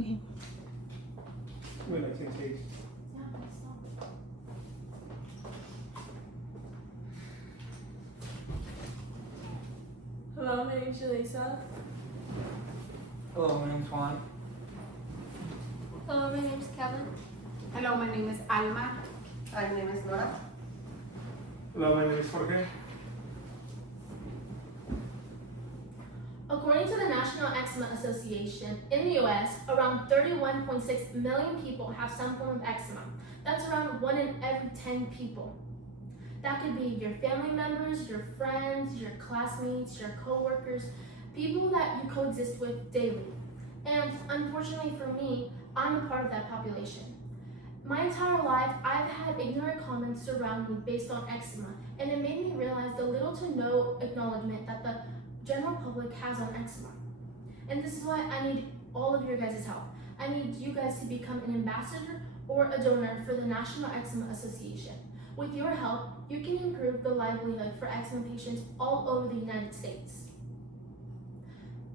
Okay. Wait, like 6 days. Hello, my name's Jaleesa. Hello, my name's Juan. Hello, my name's Kevin. Hello, my name is Alma. My name is Nora. Hello, my name is Jorge. According to the National Eczema Association, in the US, around 31.6 million people have some form of eczema. That's around 1 in every 10 people. That could be your family members, your friends, your classmates, your coworkers, people that you coexist with daily. And unfortunately for me, I'm a part of that population. My entire life, I've had ignorant comments surround me based on eczema, and it made me realize the little to no acknowledgement that the general public has on eczema. And this is why I need all of your guys' help. I need you guys to become an ambassador or a donor for the National Eczema Association. With your help, you can improve the livelihood for eczema patients all over the United States.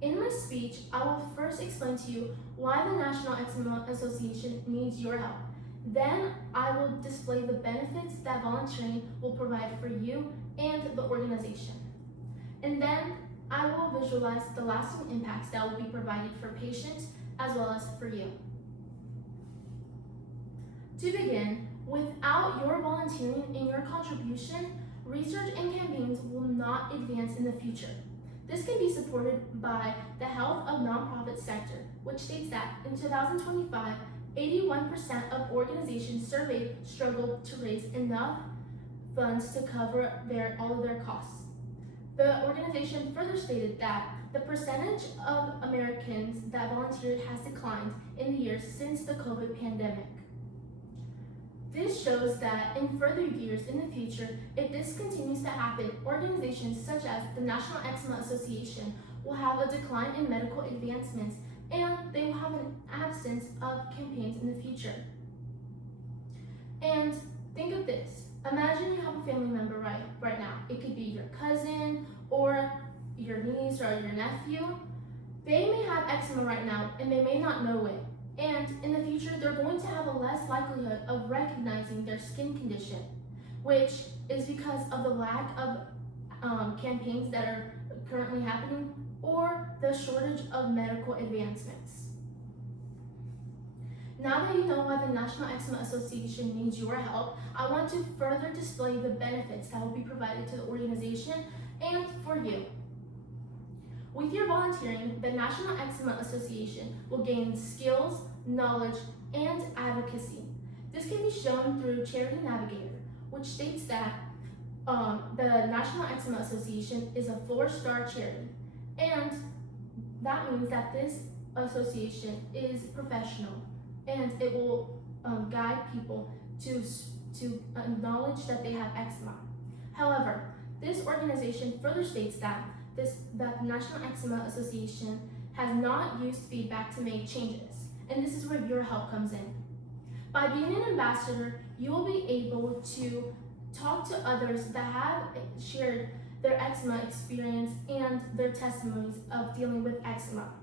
In my speech, I will first explain to you why the National Eczema Association needs your help. Then I will display the benefits that volunteering will provide for you and the organization. And then I will visualize the lasting impacts that will be provided for patients as well as for you. To begin, without your volunteering and your contribution, research and campaigns will not advance in the future. This can be supported by the health of nonprofit sector, which states that in 2025, 81% of organizations surveyed struggled to raise enough funds to cover all of their costs. The organization further stated that the percentage of Americans that volunteered has declined in the years since the COVID pandemic. This shows that in further years in the future, if this continues to happen, organizations such as the National Eczema Association will have a decline in medical advancements, and they will have an absence of campaigns in the future. And think of this. Imagine you have a family member right now. It could be your cousin or your niece or your nephew. They may have eczema right now and they may not know it. And in the future, they're going to have a less likelihood of recognizing their skin condition, which is because of the lack of campaigns that are currently happening or the shortage of medical advancements. Now that you know why the National Eczema Association needs your help, I want to further display the benefits that will be provided to the organization and for you. With your volunteering, the National Eczema Association will gain skills, knowledge, and advocacy. This can be shown through Charity Navigator, which states that the National Eczema Association is a 4-star charity. And that means that this association is professional and it will guide people to acknowledge that they have eczema. However, this organization further states that the National Eczema Association has not used feedback to make changes, and this is where your help comes in. By being an ambassador, you will be able to talk to others that have shared their eczema experience and their testimonies of dealing with eczema.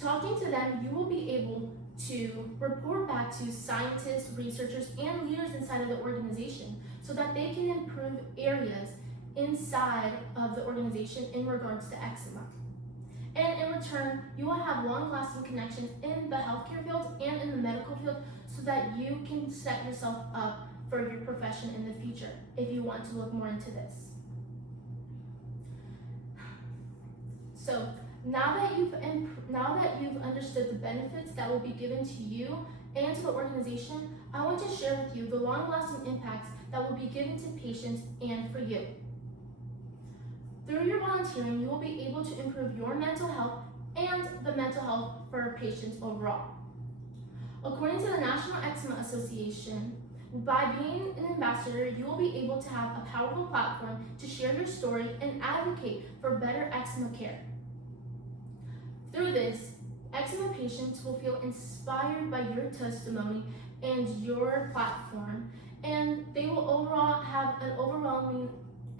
Talking to them, you will be able to report back to scientists, researchers, and leaders inside of the organization so that they can improve areas inside of the organization in regards to eczema. And in return, you will have long-lasting connections in the healthcare field and in the medical field so that you can set yourself up for your profession in the future if you want to look more into this. So now that you've understood the benefits that will be given to you and to the organization, I want to share with you the long-lasting impacts that will be given to patients and for you. Through your volunteering, you will be able to improve your mental health and the mental health for patients overall. According to the National Eczema Association, by being an ambassador, you will be able to have a powerful platform to share your story and advocate for better eczema care. Through this, eczema patients will feel inspired by your testimony and your platform, and they will overall have an overwhelming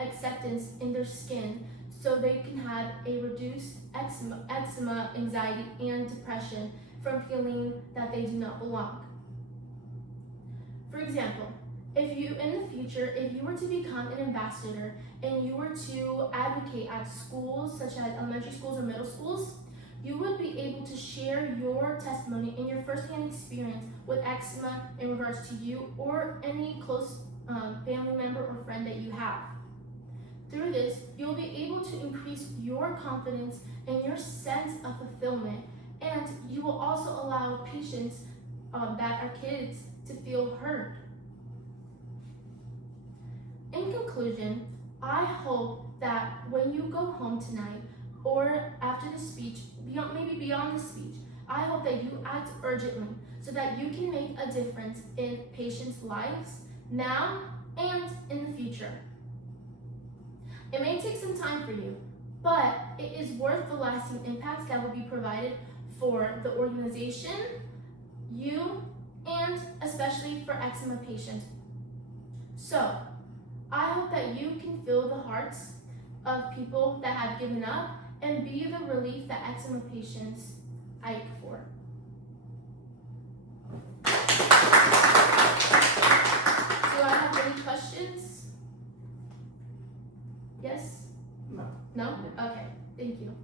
acceptance in their skin so they can have a reduced eczema, anxiety, and depression from feeling that they do not belong. For example, if you were to become an ambassador and you were to advocate at schools such as elementary schools or middle schools, you would be able to share your testimony and your firsthand experience with eczema in regards to you or any close family member or friend that you have. Through this, you'll be able to increase your confidence and your sense of fulfillment, and you will also allow patients that are kids to feel heard. In conclusion, I hope that when you go home tonight or after the speech, maybe beyond the speech, I hope that you act urgently so that you can make a difference in patients' lives now and in the future. It may take some time for you, but it is worth the lasting impacts that will be provided for the organization, you, and especially for eczema patients. So, I hope that you can fill the hearts of people that have given up and be the relief that eczema patients ache for. Do I have any questions? Yes? No. No? Okay, thank you.